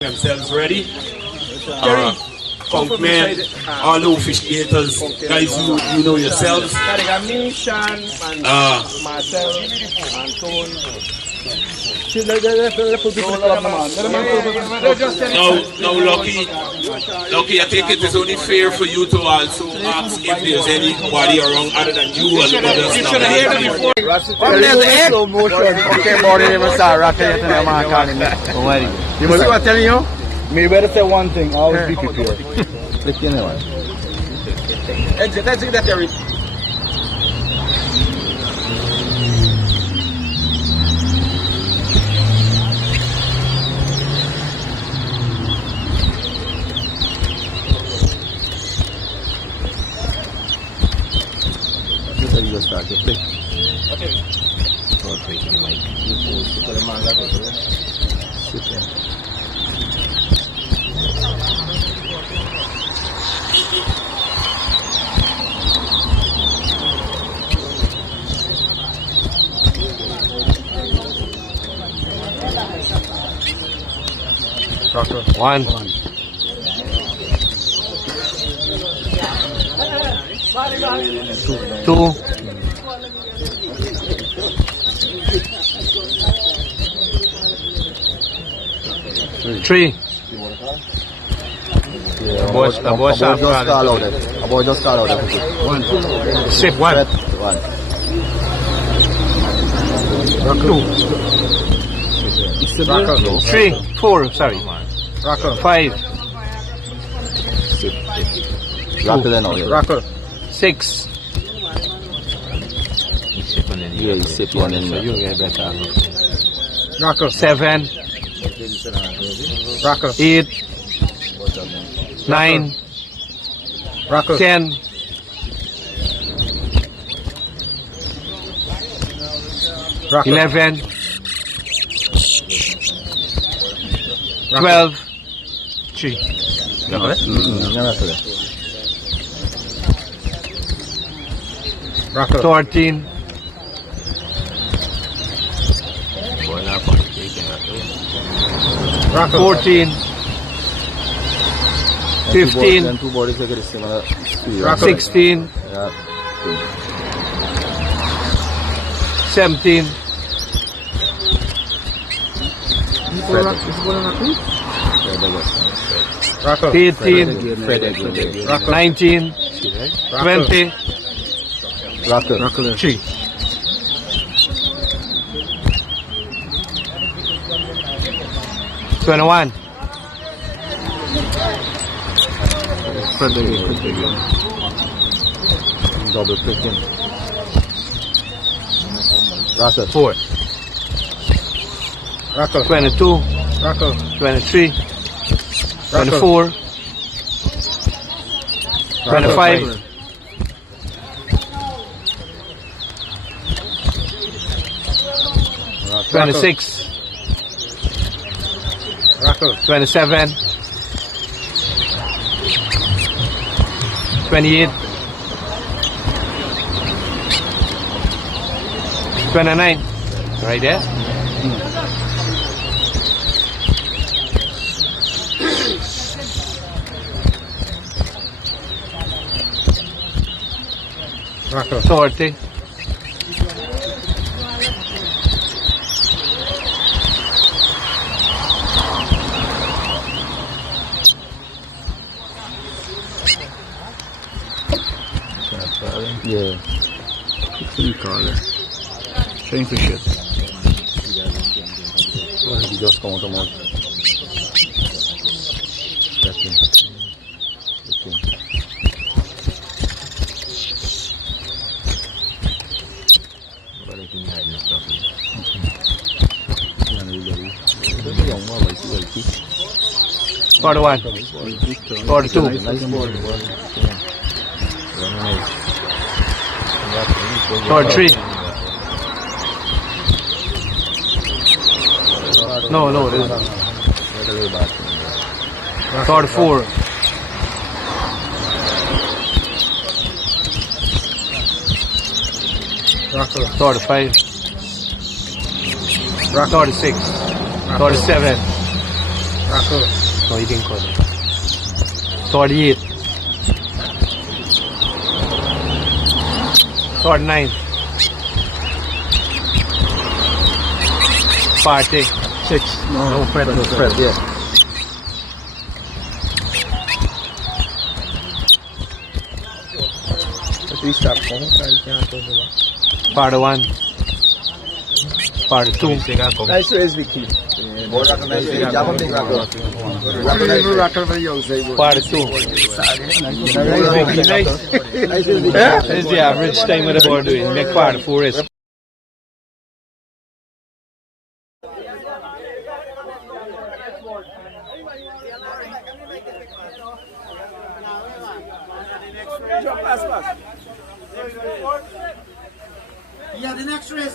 themselves ready. Punk man, all the officiators, guys, you know yourselves. Now, Lucky, I think it is only fair for you to also ask if there's anybody around other than you and others. You must be telling you? Me better say one thing, always be prepared. Click in there. Exit that area. You start your play. Okay. One. Two. Three. Boy just start out. One. Sip one. Two. Three. Four. Sorry. Five. Six. Seven. 8. 9. 10. 11. 12. 3. 13. 14. 15. 16. 17. 18. 19. 20. 3. 21. Double clicking. 4. 22. 23. 24. 25. 26. 27. 28. 29. Right there. Sorte. Yeah. Three color. Same for shit. You just count them out. 13. 41. 42. 43. No, this is 44. 45. 46. 47. No, you can call it. 38. 39. 40. 6. No spread, yeah. Three stop. 41. 42. Nice race, Vicky. Nice race. 42. Nice. This is the average time of the board doing. Make 44 is. Yeah, the next race.